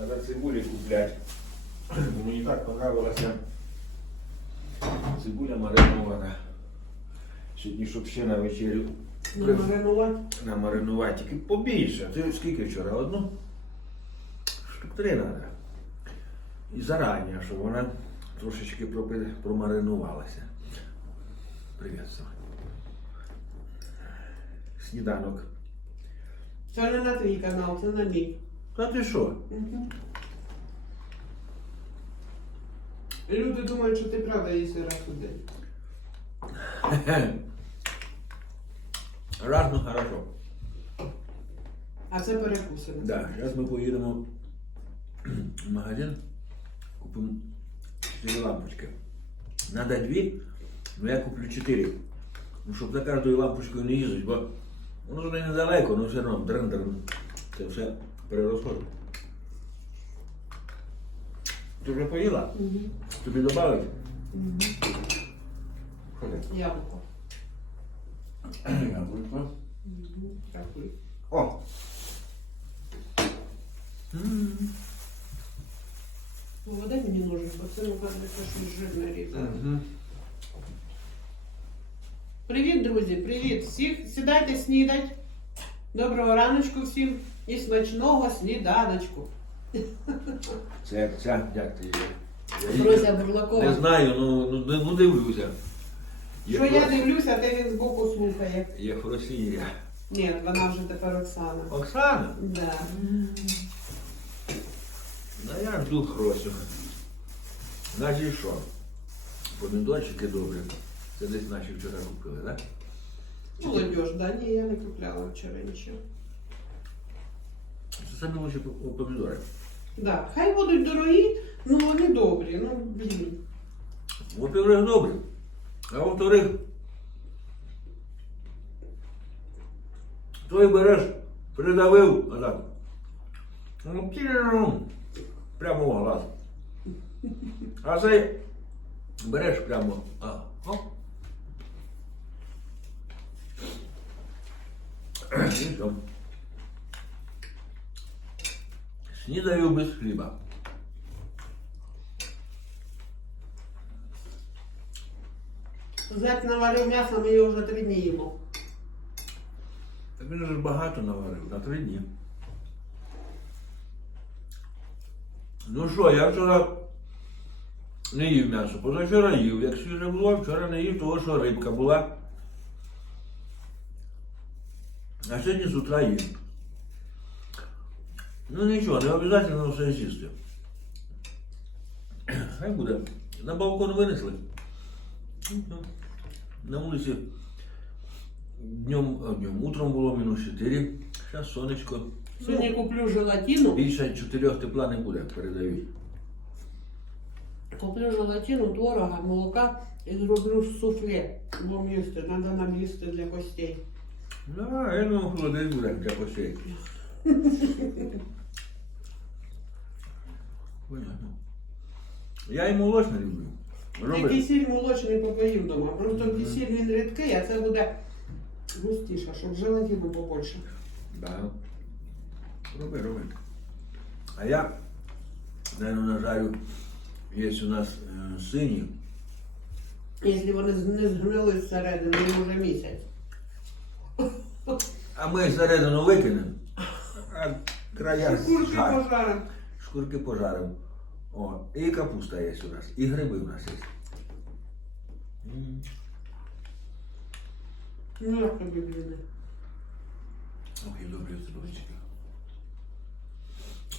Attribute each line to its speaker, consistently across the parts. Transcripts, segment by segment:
Speaker 1: Надо цибулі купляти. Мені так понравилася цибуля маринована. Сьогодні, щоб ще на вечерю
Speaker 2: Не маринувати.
Speaker 1: намаринувати. Тільки побільше. Ти скільки вчора? Одну? Штук три треба. І зарані, щоб вона трошечки пропи- промаринувалася. Привіт, Соня. Сніданок.
Speaker 2: Це не на твій канал, це на мій.
Speaker 1: Та ти що?
Speaker 2: Люди думають, що ти правда їси раз у день.
Speaker 1: Раз, ну хорошо.
Speaker 2: А це перекуси.
Speaker 1: Да, зараз ми поїдемо в магазин, купимо 4 лампочки. Надо дві, але я куплю 4. Ну, щоб за кожною лампочкою не їздити, бо воно ж не недалеко, але все одно дрин-дрин. Це все перерозходить. Ти вже поїла?
Speaker 2: Угу.
Speaker 1: Тобі додали? Що це?
Speaker 2: Яблуко.
Speaker 1: Яблуко.
Speaker 2: Угу. Дякую.
Speaker 1: О!
Speaker 2: Води мені нужно, бо це ну, кажеться, що жирне різане.
Speaker 1: Мгм.
Speaker 2: Привіт, друзі, привіт! Всіх сідайте снідать. Доброго раночку всім І смачного сніданочку.
Speaker 1: Це ця, як ти її? Я її
Speaker 2: Фрося
Speaker 1: Не знаю, ну, ну, ну дивлюся.
Speaker 2: Що я дивлюся, те він збоку слухає.
Speaker 1: Є Фросія.
Speaker 2: Ні, вона вже тепер Оксана.
Speaker 1: Оксана?
Speaker 2: Да.
Speaker 1: Ну я жду Хросю. Значить що? Помідорчики добрі. Це десь наші вчора купили, так?
Speaker 2: Молодіж, да? Ні, я не купляла вчора нічого.
Speaker 1: Це самі лучші по- помідори.
Speaker 2: Да. Хай будуть дорогі, ну вони добрі. Ну, блін.
Speaker 1: Во-первых, добрі. А во-вторых, той береш, придавив, отак. Ну, тіром, прямо в глаз. А цей береш прямо. А, оп. І все. Снідаю без хліба.
Speaker 2: Зять наварив м'ясо, ми його вже три дні їмо.
Speaker 1: Так він же ж багато наварив на три дні. Ну що, я вчора не їв м'ясо, позавчора їв. Як свіже було, вчора не їв, того що рибка була. А сьогодні з утра їв. Ну нічого, не обов'язково все з'їсти. Хай буде. На балкон винесли. Ну, На вулиці днем, днем, утром було мінус 4. Зараз сонечко.
Speaker 2: Сьогодні куплю желатину.
Speaker 1: Більше 4 тепла не буде, передають.
Speaker 2: Куплю желатину, творога, молока і зроблю суфле. Будемо їсти. Треба нам їсти для костей.
Speaker 1: Ну, я думаю, холодець буде для костей. Понятно. Я і молочне люблю.
Speaker 2: Ти
Speaker 1: Робить.
Speaker 2: кисіль молочний попоїв вдома. Просто кисіль він рідкий, а це буде густіше, щоб желатину побольше.
Speaker 1: Да. Роби, роби. А я, наверное, нажарю, є у нас е, сині.
Speaker 2: Якщо вони з- не згнили зсередини, їм уже місяць.
Speaker 1: А ми середину викинемо. А края
Speaker 2: Курки пожарим.
Speaker 1: Шкурки пожаримо. О, і капуста є у нас, і гриби у нас є.
Speaker 2: Ну, як тобі, блін.
Speaker 1: Ох, і добрі строчки.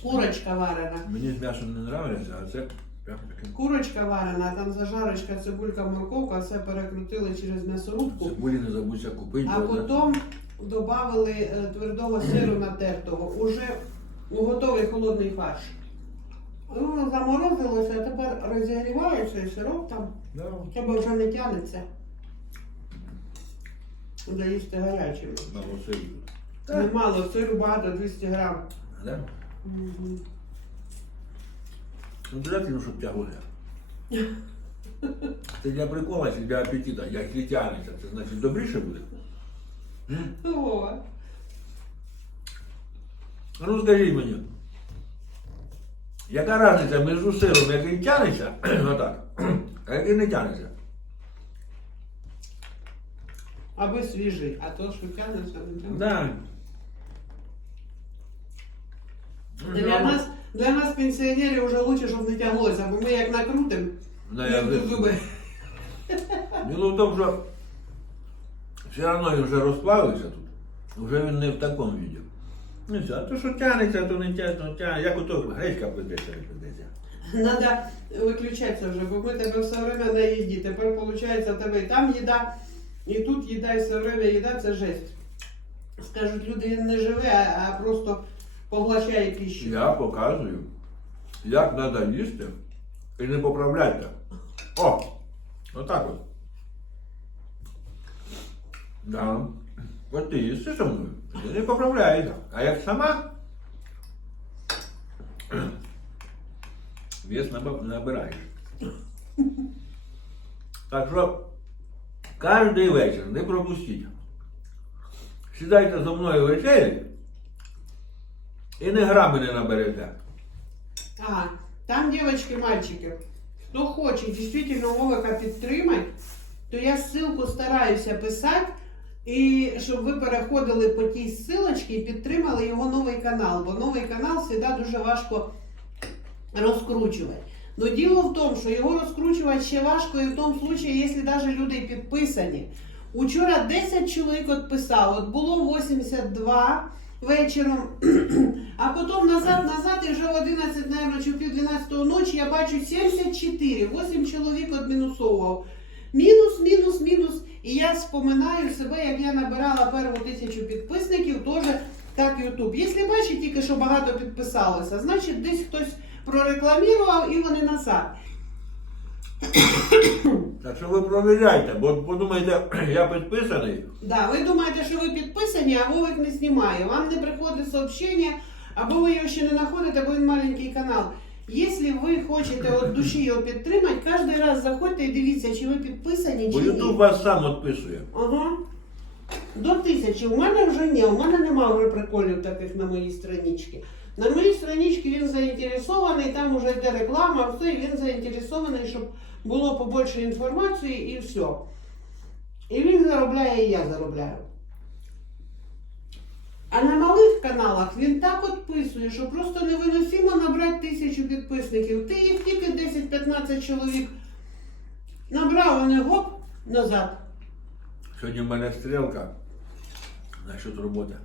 Speaker 2: Курочка варена.
Speaker 1: Мені з м'ясом не подобається, а це прям таке.
Speaker 2: Курочка варена, там зажарочка, цибулька, морковка, все перекрутили через м'ясорубку.
Speaker 1: Цибулі не забудься купити.
Speaker 2: А
Speaker 1: бо
Speaker 2: потім додали е, твердого сиру натертого, уже у готовий холодний фарш. Ну, заморозилося, а тепер розігрівається і сироп там.
Speaker 1: Да.
Speaker 2: Тебе вже не тягнеться. Буде їсти гарячим.
Speaker 1: Мало сиру.
Speaker 2: Немало, сиру багато, 200 грам.
Speaker 1: Да?
Speaker 2: Мгм.
Speaker 1: Ну, обязательно, щоб тяглося. Це для прикола, чи для апетита. Як не тягнеться, це значить добріше буде. М?
Speaker 2: О,
Speaker 1: Ну скажіть мені, Яка різниця між сиром, який тянеться, отак, а який не тянеться?
Speaker 2: Аби свіжий, а то, що тягнеться, не тягнеться.
Speaker 1: Да.
Speaker 2: Для нас, для нас, пенсіонерів, вже лучше, щоб не тяглося, бо ми як накрутимо,
Speaker 1: На
Speaker 2: як
Speaker 1: язик.
Speaker 2: до зуби.
Speaker 1: Діло в тому, що все одно він вже розплавився тут. Вже він не в такому віді. Ну все, а то що тянеться, то не тянеться, то тянеться. Як ото гречка плететься, не плететься.
Speaker 2: Надо виключатися вже, бо ми тебе все время на їді. Тепер виходить, в тебе і там їда, і тут їда, і все время їда, це жесть. Скажуть, люди він не живе, а, а просто поглощає піщу.
Speaker 1: Я показую, як треба їсти і не поправляйте. О! Отак от. Да. От ти їсти зі мною, ти не поправляєшся. А як сама, вес набираєш. Так що кожен вечір не пропустіть. Сідайте зі мною вечерять і не грами не наберете.
Speaker 2: Ага, там девочки, мальчики, хто хоче дійсно Вовика підтримати, то я ссылку стараюся писати, і щоб ви переходили по тій ссылочці і підтримали його новий канал, бо новий канал завжди дуже важко розкручувати. Но діло в тому, що його розкручувати ще важко і в тому випадку, якщо навіть люди підписані. Учора 10 чоловік відписав, от було 82 вечором, а потім назад, назад, і вже в 11, наверное, чи пів 12 ночі я бачу 74, 8 чоловік відмінусовував. Мінус, мінус, мінус. І я споминаю себе, як я набирала першу тисячу підписників, теж так Ютуб. Якщо бачите тільки, що багато підписалося, значить десь хтось прорекламував і вони назад.
Speaker 1: Так що ви провіряйте, бо подумайте, я підписаний.
Speaker 2: Да, ви думаєте, що ви підписані, а Вовик не знімає. Вам не приходить сообщення, або ви його ще не знаходите, бо він маленький канал. Якщо ви хочете від душі його підтримати, кожен раз заходьте і дивіться, чи ви підписані,
Speaker 1: Бо
Speaker 2: чи
Speaker 1: Ютуб
Speaker 2: ні.
Speaker 1: вас сам відписує.
Speaker 2: Ага. До тисячі. У мене вже ні, у мене немає вже приколів таких на моїй страничці. На моїй страничці він заінтересований, там вже йде реклама, все, і він заінтересований, щоб було побільше інформації і все. І він заробляє, і я заробляю. А на малих каналах він так відписує, що просто невиносимо набрати тисячу підписників. Ти їх тільки 10-15 чоловік набрав, вони гоп назад.
Speaker 1: Сьогодні в мене стрілка насчет роботи.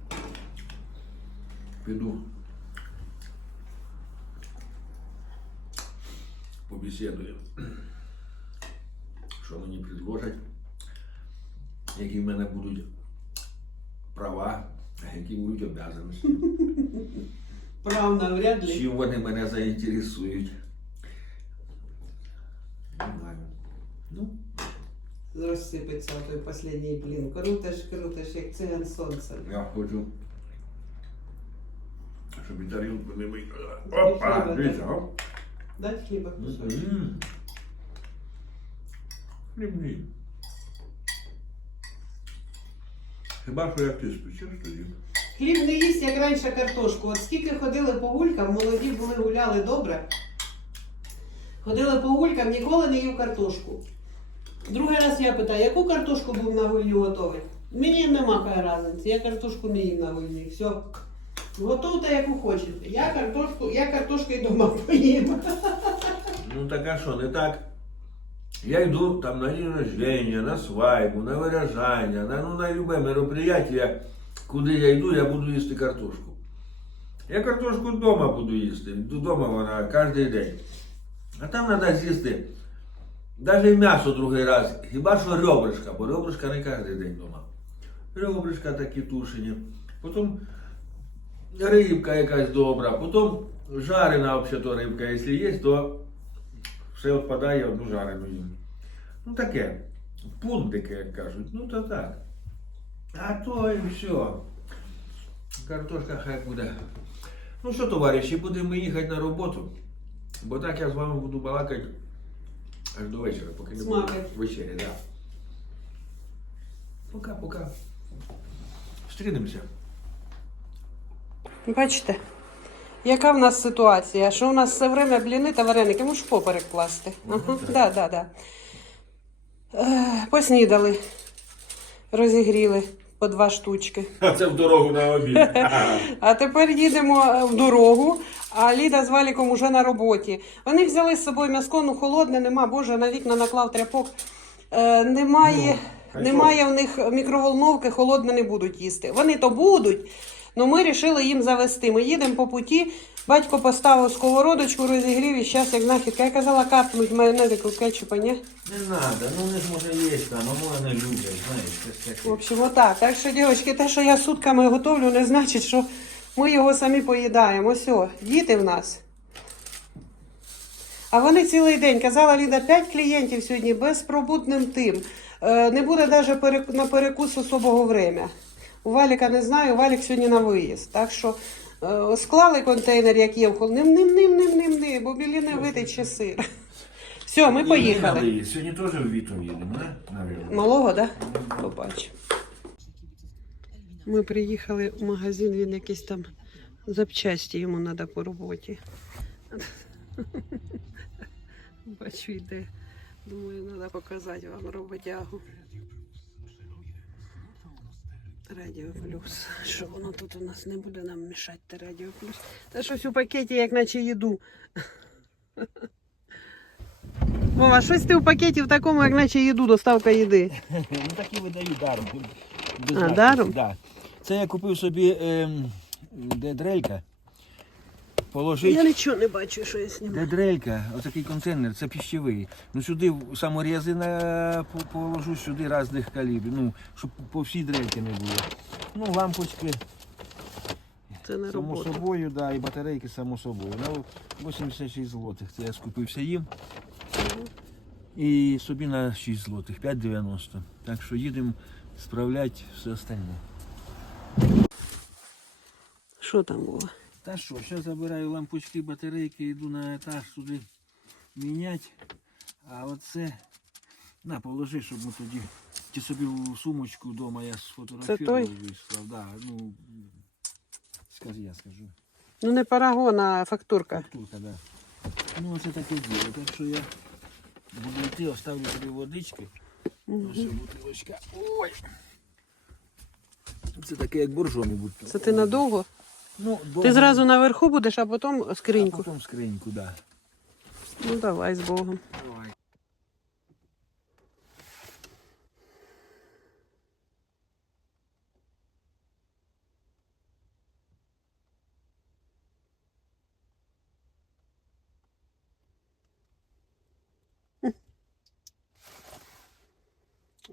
Speaker 1: Піду. Побесідую. Що мені предложать, які в мене будуть права, які будуть обов'язаності.
Speaker 2: Прав навряд ли.
Speaker 1: Чим вони мене заінтересують. Не знаю. Ну,
Speaker 2: Розсипеться той останній блін. Крутиш, крутиш, як циган сонце.
Speaker 1: Я хочу, щоб і тарілку не викрила. Опа, дивіться, оп.
Speaker 2: Дать хліба кусочок.
Speaker 1: М. Хіба що як ти спечеш тоді?
Speaker 2: Хліб не їсть, як раніше картошку. От скільки ходили по гулькам, молоді були гуляли добре. Ходили по гулькам, ніколи не їв картошку. Другий раз я питаю, яку картошку був на гульні готовий? Мені нема кої різниці, я картошку не їм на гульні. Все. Готовте, яку хочете. Я картошку, я картошку і дома поїм.
Speaker 1: Ну так а що, не так? Я йду там на день рождения, на свадьбу, на виряжання, на, ну, на любе мероприятие, куди я йду, я буду їсти картошку. Я картошку вдома буду їсти. Вдома вона кожен день. А там треба з'їсти. Навіть м'ясо другий раз. Хіба що ребрышка, бо ребрышка не кожен день вдома. Ребрышка такі тушені. Потім рибка якась добра, потім жарена взагалі рибка, якщо є, то все відпадає одну жарену їм. Ну таке. Пунктики, як кажуть. Ну то так. А то і все. Картошка хай буде. Ну що, товариші, будемо їхати на роботу. Бо так я з вами буду балакати аж до вечора, поки не буде вечері, да. Пока-пока. Стрінемося.
Speaker 2: Бачите, Яка в нас ситуація? Що у нас все время бліни та вареники? Можеш поперек класти. Ага, да, да, да. Е, поснідали, розігріли по два штучки.
Speaker 3: А це в дорогу на обід.
Speaker 2: А тепер їдемо е, в дорогу, а Ліда з Валіком уже на роботі. Вони взяли з собою м'яско, ну холодне, нема, боже, на вікна наклав тряпок. Е, немає,
Speaker 3: хай
Speaker 2: немає в них мікроволновки, холодне не будуть їсти. Вони то будуть, але ми вирішили їм завести. Ми їдемо по путі, батько поставив сковородочку, розігрів і зараз як знахідка. Я казала капнуть майонезику кетчупа, ні?
Speaker 3: Не треба, ну вони ж може є там, а може не люблять, знаєш, це
Speaker 2: В общем, отак. Так що, дівчатки, те, що я сутками готовлю, не значить, що ми його самі поїдаємо. Ось, о, діти в нас. А вони цілий день, казала Ліда, 5 клієнтів сьогодні безпробудним тим. Е, не буде навіть на перекус особого время. У Валіка не знаю, Валік сьогодні на виїзд. Так що е, склали контейнер, як є в. Ним, ним, ним, ним, ним, ним, бо білі не витече сир. Все, ми поїхали.
Speaker 3: Сьогодні теж в Вітом їдемо, не? Навірно.
Speaker 2: Малого, так? Да? Побачимо. Ми приїхали в магазин, він якийсь там запчасті йому треба по роботі. Бачу, йде. Думаю, треба показати вам роботягу. Радіо плюс. Що воно тут у нас не буде нам мішати те радіо плюс. Та щось у пакеті, як наче їду. Вова, щось ти у пакеті в такому, як наче їду, доставка їди.
Speaker 1: Ну такі видають даром. Без
Speaker 2: А, даром?
Speaker 1: Да. Це я купив собі е, де дрелька. Положить.
Speaker 2: Я нічого не бачу, що я знімаю.
Speaker 1: Де дрелька, отакий контейнер, це піщевий. Ну сюди саморези по- положу сюди різних калібрів, ну, щоб по всій дрельці не було. Ну, лампочки,
Speaker 2: Це не
Speaker 1: само
Speaker 2: робота.
Speaker 1: собою, да, і батарейки само собою. Ну, 86 злотих. Це я скупився їм. І собі на 6 злотих, 5,90. Так що їдемо справляти все остальне.
Speaker 2: Що там було?
Speaker 1: Та що, зараз забираю лампочки, батарейки, йду на етаж сюди міняти. А оце на положи, щоб ми тоді. Чи собі у сумочку вдома я сфотографував
Speaker 2: той?
Speaker 1: вислав. Да, ну, скажи, я скажу.
Speaker 2: Ну не парагон, а фактурка.
Speaker 1: Турка, да. Ну оце таке діло. Так що я буду йти, оставлю тобі водички. Ось бутилочка. Ой. Це таке як боржомі будь-то.
Speaker 2: Це ти надовго?
Speaker 1: Ну,
Speaker 2: Ти зразу наверху будеш, а потім
Speaker 1: А
Speaker 2: скриньку.
Speaker 1: потім скриньку, да.
Speaker 2: Ну давай з Богом.
Speaker 1: Давай.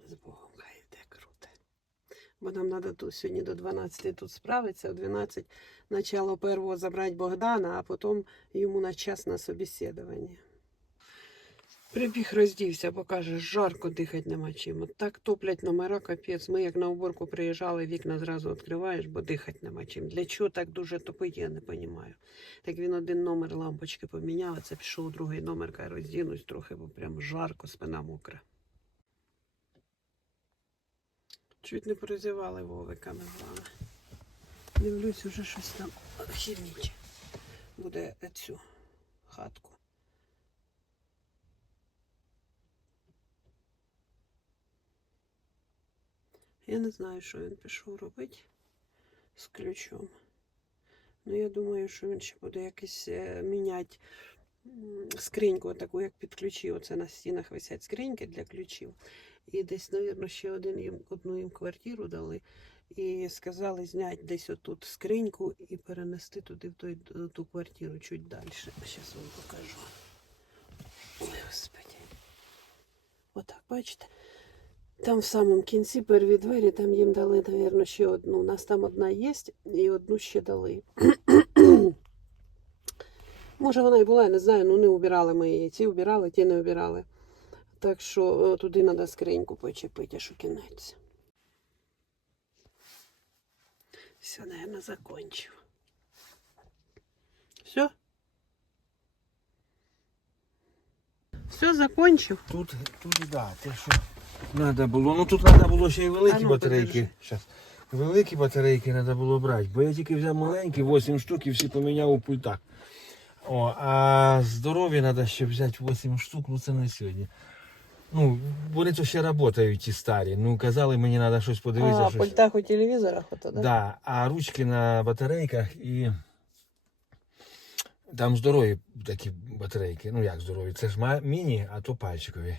Speaker 2: З Богом хай йде круте. Бо нам треба тут сьогодні до 12 тут справитися, о 12 начало першого забрати Богдана, а потім йому на час на собеседування. Прибіг роздівся, бо каже, жарко дихати нема чим. От так топлять номера, капець. Ми як на уборку приїжджали, вікна зразу відкриваєш, бо дихати нема чим. Для чого так дуже топить, я не розумію. Так він один номер лампочки поміняв, а це пішов у другий номер, каже, роздінусь трохи, бо прям жарко, спина мокра. Чуть не прозівали вовиками з вами. Дивлюсь, уже щось там хіміче. Буде цю хатку. Я не знаю, що він пішов робити з ключом. Ну, я думаю, що він ще буде якось е, міняти скриньку, таку, як під ключі. Оце на стінах висять скриньки для ключів. І десь, мабуть, ще один їм, одну їм квартиру дали. І сказали зняти десь отут скриньку і перенести туди в той, ту квартиру чуть далі. Зараз вам покажу. Ой, господи. Отак, бачите? Там в самому кінці перві двері, там їм дали, мабуть, ще одну. У нас там одна є, і одну ще дали. Може, вона і була, я не знаю, ну не убирали ми її. Ті убирали, ті не убирали. Так що е, туди треба скриньку почепити, у кінець. Все, наверное, закончив. Все? Все, закончив?
Speaker 1: Тут, тут, да, те, що треба було. Ну тут треба було ще й великі
Speaker 2: ну,
Speaker 1: батарейки.
Speaker 2: подержи.
Speaker 1: Великі батарейки треба було брати, бо я тільки взяв маленькі, 8 штук і всі поміняв у пультах. О, а здорові треба ще взяти 8 штук, ну це не сьогодні. Ну, вони то ще працюють ті старі. Ну, казали, мені треба щось подивитися.
Speaker 2: А,
Speaker 1: щось.
Speaker 2: пультах у телевізорах ото, да?
Speaker 1: Да, а ручки на батарейках і там здорові такі батарейки. Ну як здорові? Це ж міні, а то пальчикові.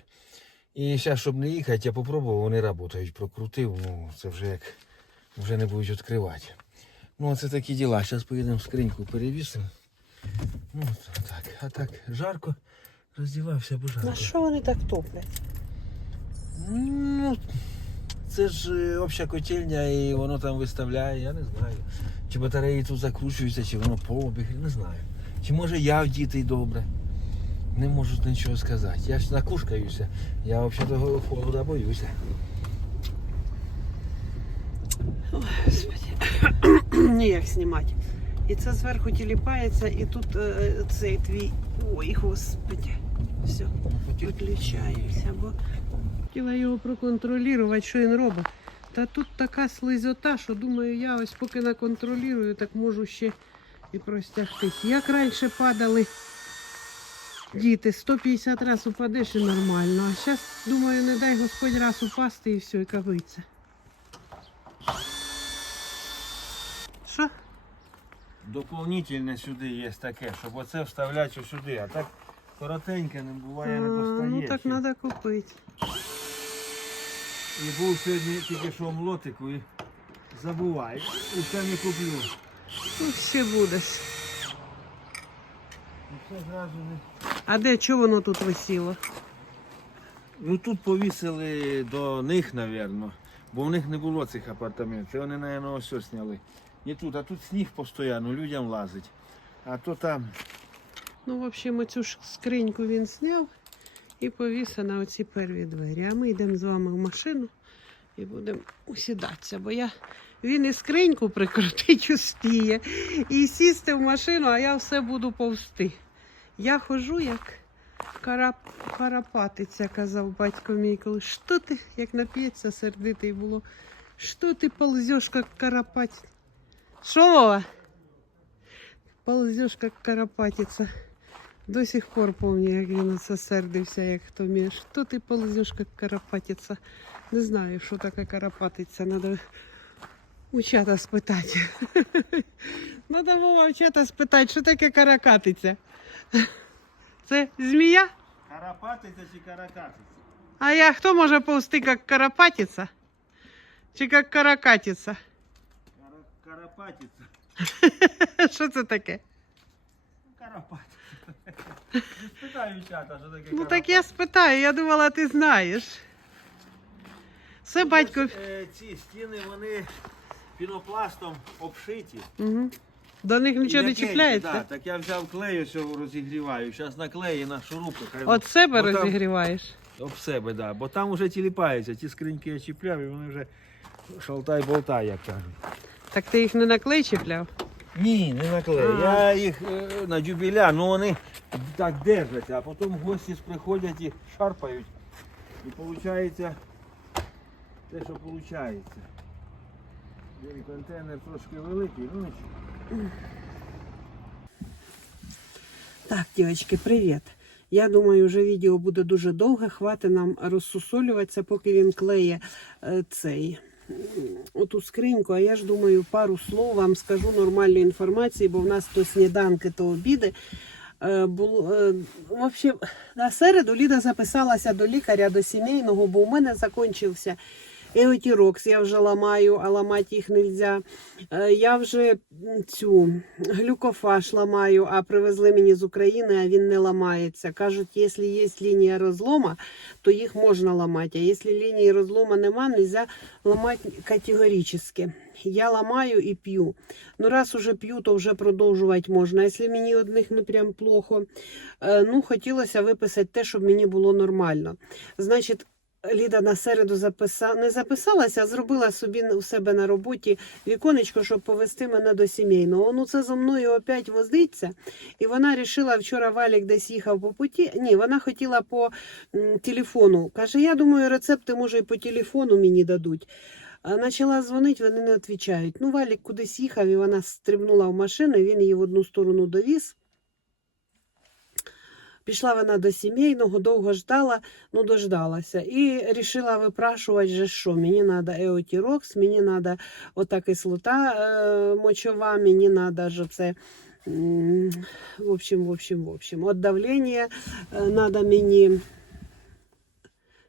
Speaker 1: І зараз, щоб не їхати, я попробував, вони працюють, прокрутив, ну це вже як вже не будуть відкривати. Ну, це такі діла. Зараз поїдемо в скриньку, перевісимо. Ну, так. А так, жарко, роздівався, бо жарко.
Speaker 2: На що вони так топлять?
Speaker 1: Ну, це ж е, обща котельня і воно там виставляє, я не знаю. Чи батареї тут закручуються, чи воно по обіг, не знаю. Чи може я в вдітий добре. Не можу нічого сказати. Я ж накушкаюся. Я взагалі того холода боюся.
Speaker 2: Господи. Ніяк знімати. І це зверху тіліпається, і тут е, цей твій. Ой, господи. Все, виключаюся, бо хотіла його проконтролювати, що він робить. Та тут така слизота, що думаю, я ось поки наконтролюю, так можу ще і простягтись. Як раніше падали діти, 150 разів упадеш і нормально. А зараз, думаю, не дай Господь раз упасти і все, і кавиться. Що?
Speaker 1: Доповнительне сюди є таке, щоб оце вставляти сюди, а так коротеньке не буває, не
Speaker 2: А,
Speaker 1: достає.
Speaker 2: ну так
Speaker 1: ще.
Speaker 2: треба купити.
Speaker 1: І був сьогодні тільки що в лотику і забуваю. І ще не куплю.
Speaker 2: Ну, ще будеш.
Speaker 1: І все зразу не.
Speaker 2: А де чого воно тут висіло?
Speaker 1: Ну тут повісили до них, напевно, бо в них не було цих апартаментів. Це вони, напевно, ось зняли. Не тут, а тут сніг постійно, людям лазить. А то там.
Speaker 2: Ну, в общем, оцю ж скриньку він зняв і повісив на оці перві двері. А ми йдемо з вами в машину і будемо усідатися, бо я. Він і скриньку прикрутить успіє, і сісти в машину, а я все буду повсти. Я хожу як карап... карапатиця, казав батько мій, коли що ти, як нап'ється, сердитий було. Що ти ползеш, як карапатиця? Що? Ползеш, як карапатиця. До сих пор помню, як він оце сердився, як хто між. Що ти ползеш, як карапатиця? Не знаю, що таке карапатиця. Надо у чата спитати. Надо Вова у чата спитати, що таке каракатиця. Це змія?
Speaker 1: Карапатиця чи каракатиця?
Speaker 2: А я хто може повсти, як карапатиця? Чи як каракатиця?
Speaker 1: Карапатиця.
Speaker 2: Що це таке?
Speaker 1: Карапатиця. Не спитаю чата, що таке
Speaker 2: Ну так я спитаю, я думала, ти знаєш. Це батько.
Speaker 1: Е, Ці стіни, вони пінопластом обшиті.
Speaker 2: Угу. До них нічого не чіпляється.
Speaker 1: да, так я взяв клею, цього розігріваю. Зараз наклею на шурупи.
Speaker 2: От себе
Speaker 1: Бо там-
Speaker 2: розігріваєш.
Speaker 1: Об себе, да. Бо там вже тіліпаються. Ті скриньки я чіпляв і вони вже шалтай-болтай, як кажуть.
Speaker 2: Так ти їх не на клей чіпляв?
Speaker 1: Ні, не наклею. Я їх е, на дюбіля, ну вони так держаться, а потім гості приходять і шарпають. І виходить те, що виходить. Контейнер трошки великий, ну нічого.
Speaker 2: Так, дівчатки, привіт. Я думаю, вже відео буде дуже довге. Хватить нам розсусолюватися, поки він клеє е, цей оту скриньку. А я ж думаю, пару слов вам скажу нормальної інформації, бо в нас то сніданки, то обіди. Е, Було, е, вообще, на середу Ліда записалася до лікаря, до сімейного, бо у мене закінчився еотірокс. Я вже ламаю, а ламати їх не можна. Я вже цю глюкофаж ламаю, а привезли мені з України, а він не ламається. Кажуть, якщо є лінія розлома, то їх можна ламати. А якщо лінії розлома нема, не можна ламати категорично. Я ламаю і п'ю. Ну, раз уже п'ю, то вже продовжувати можна. Якщо мені одних не прям плохо, е, ну, хотілося виписати те, щоб мені було нормально. Значить, Ліда на середу записа... не записалася, а зробила собі у себе на роботі віконечко, щоб повести мене до сімейного. Ну це зо мною опять возиться. І вона вирішила, вчора Валік десь їхав по путі. Ні, вона хотіла по телефону. Каже, я думаю, рецепти може і по телефону мені дадуть. А Почала дзвонити, вони не відповідають. Ну, Валік кудись їхав, і вона стрибнула в машину, і він її в одну сторону довіз. Пішла вона до сімейного, довго ждала, ну дождалася. І вирішила випрашувати, же що, мені треба еотірокс, мені треба ота кислота е, мочова, мені треба ж це. В общем, в общем, в общем. От давлення треба мені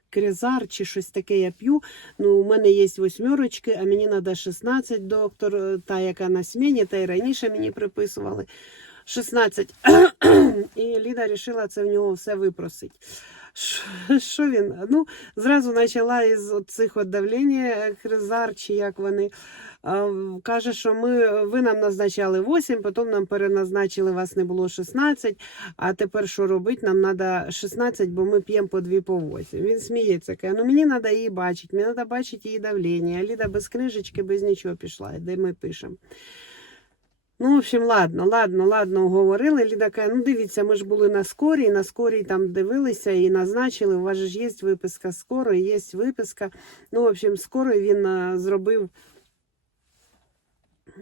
Speaker 2: крезар чи щось таке я п'ю. Ну, у мене є восьмерочки, а мені треба 16, доктор, е, та, яка на сміні, та й раніше мені приписували. 16. І Ліда вирішила це в нього все випросити. Що- він? Ну, зразу почала із цих от давлення, е, кризар, чи як вони. Каже, що ми, ви нам назначали 8, потім нам переназначили, вас не було 16, а тепер що робити? Нам треба 16, бо ми п'ємо по 2 по 8. Він сміється, каже, ну мені треба її бачити, мені треба бачити її давлення. Ліда без книжечки, без нічого пішла, де ми пишемо. Ну, в общем, ладно, ладно, ладно, говорили. Ліда каже, ну дивіться, ми ж були на скорій, на скорій там дивилися і назначили. У вас ж є виписка скорої, є виписка. Ну, в общем, скорий він зробив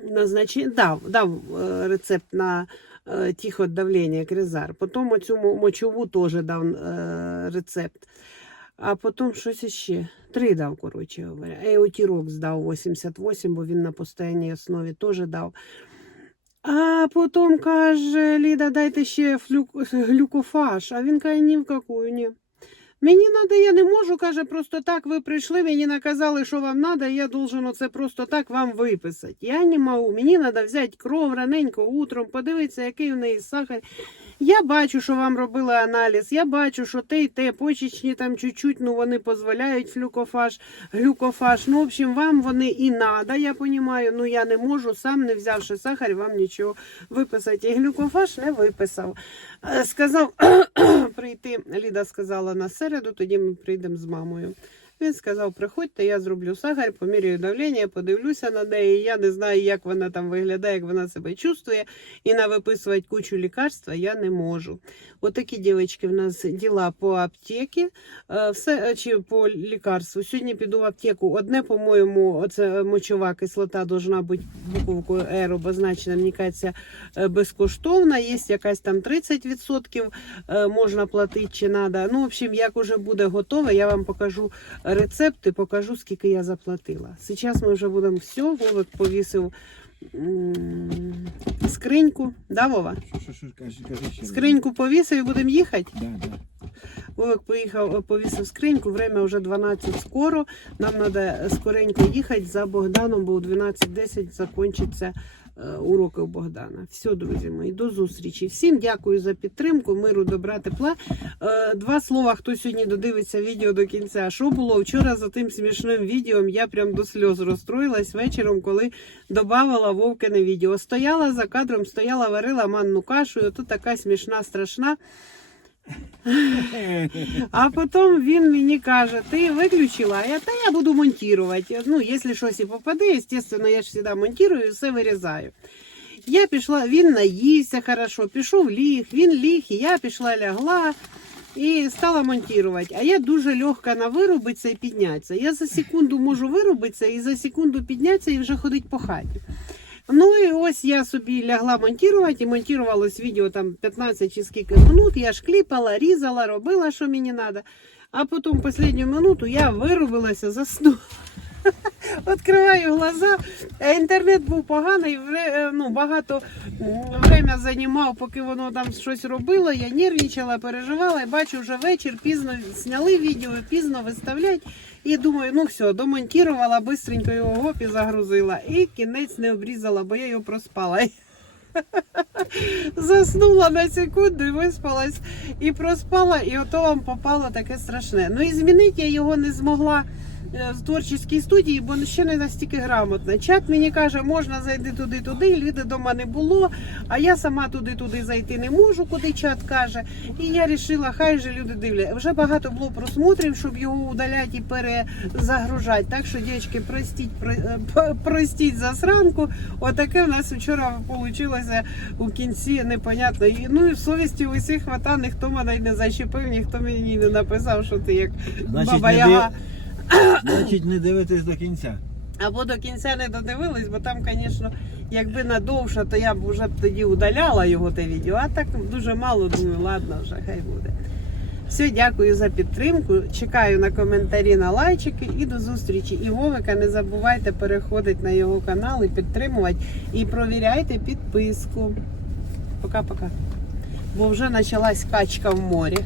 Speaker 2: назначи... дав, дав е, рецепт на е, тиходавлення кризар. Потім оцю мочову теж дав е, рецепт. А потім щось іще. Три дав, коротше говоря. Еотірокс дав 88, бо він на постійній основі теж дав. А потім каже, Ліда, дайте ще флюк глюкофаж. А він каже, ні в какую, ні. Мені треба, я не можу, каже, просто так ви прийшли, мені наказали, що вам і я должен оце просто так вам виписати. Я не можу, мені треба взяти кров раненько утром, подивитися, який в неї сахар. Я бачу, що вам робили аналіз, я бачу, що те і те, почечні там чуть-чуть, ну вони дозволяють флюкофаж, глюкофаж. Ну, в общем, вам вони і надо, я розумію, ну я не можу, сам не взявши сахар, вам нічого виписати. І глюкофаж не виписав. Е, Сказав прийти, Ліда сказала на середу, тоді ми прийдемо з мамою. Він сказав, приходьте, я зроблю сахар, поміряю давлення, подивлюся на неї. Я не знаю, як вона там виглядає, як вона себе чувствує. І навиписувати кучу лікарства я не можу. Отакі дівчатки в нас діла по аптеці, е, все е, чи по лікарству. Сьогодні піду в аптеку. Одне, по-моєму, оце мочова кислота должна бути буковкою R обозначена, мені кажеться, е, безкоштовна. Є якась там 30% е, можна платити чи треба. Ну, в общем, як уже буде готове, я вам покажу рецепти, покажу, скільки я заплатила. Зараз ми вже будемо все. Вовик повісив скриньку. Да, Вова? Скриньку повісив і будемо їхати.
Speaker 4: Да, да.
Speaker 2: Вовик поїхав, повісив скриньку, время вже 12 скоро. Нам треба скоренько їхати за Богданом, бо у 12.10 закінчиться е, уроки Богдана. Все, друзі мої, до зустрічі. Всім дякую за підтримку, миру, добра, тепла. Е, Два слова, хто сьогодні додивиться відео до кінця. Що було вчора за тим смішним відео? Я прям до сльоз розстроїлась вечором, коли додавала Вовкине відео. Стояла за кадром, стояла, варила манну кашу, і ото така смішна, страшна. А потім він мені каже, ти виключила, а я, та я буду монтувати. Ну, якщо щось і попаде, звісно, я ж завжди монтую і все вирізаю. Я пішла, він наївся хорошо, пішов ліг, він ліг, і я пішла лягла і стала монтувати. А я дуже легка на вирубитися і піднятися. Я за секунду можу вирубитися і за секунду піднятися і вже ходить по хаті. Ну і ось я собі лягла монтувати, і монтувалось відео там 15 чи скільки минут. Я ж кліпала, різала, робила, що мені треба. А потім останню минуту я вирубилася, заснула. Відкриваю глаза, інтернет був поганий, е, ну, багато время займав, поки воно там щось робило. Я нервничала, переживала, і бачу, вже вечір, пізно зняли відео, пізно виставлять. І думаю, ну все, домонтувала, бистренько його гоп і загрузила. І кінець не обрізала, бо я його проспала. Заснула на секунду і виспалась, і проспала, і ото вам попало таке страшне. Ну і змінити я його не змогла е, в творчій студії, бо ще не настільки грамотна. Чат мені каже, можна зайти туди-туди, люди дома не було, а я сама туди-туди зайти не можу, куди чат каже. І я вирішила, хай же люди дивляться. Вже багато було просмотрів, щоб його удаляти і перезагружати. Так що, дівчатки, простіть, про- е, простіть засранку. Отаке в нас вчора вийшло у кінці непонятно. І, ну і в совісті усіх хвата, ніхто мене не зачепив, ніхто мені не написав, що ти як
Speaker 4: Значить,
Speaker 2: баба
Speaker 4: не
Speaker 2: Яга.
Speaker 4: Значить, не дивитесь до кінця.
Speaker 2: Або до кінця не додивились, бо там, звісно, якби надовше, то я б вже тоді удаляла його те відео. А так дуже мало, думаю, ладно, вже хай буде. Все, дякую за підтримку. Чекаю на коментарі на лайчики і до зустрічі. І Вовика не забувайте переходити на його канал і підтримувати. І провіряйте підписку. Пока-пока. Бо вже почалась качка в морі.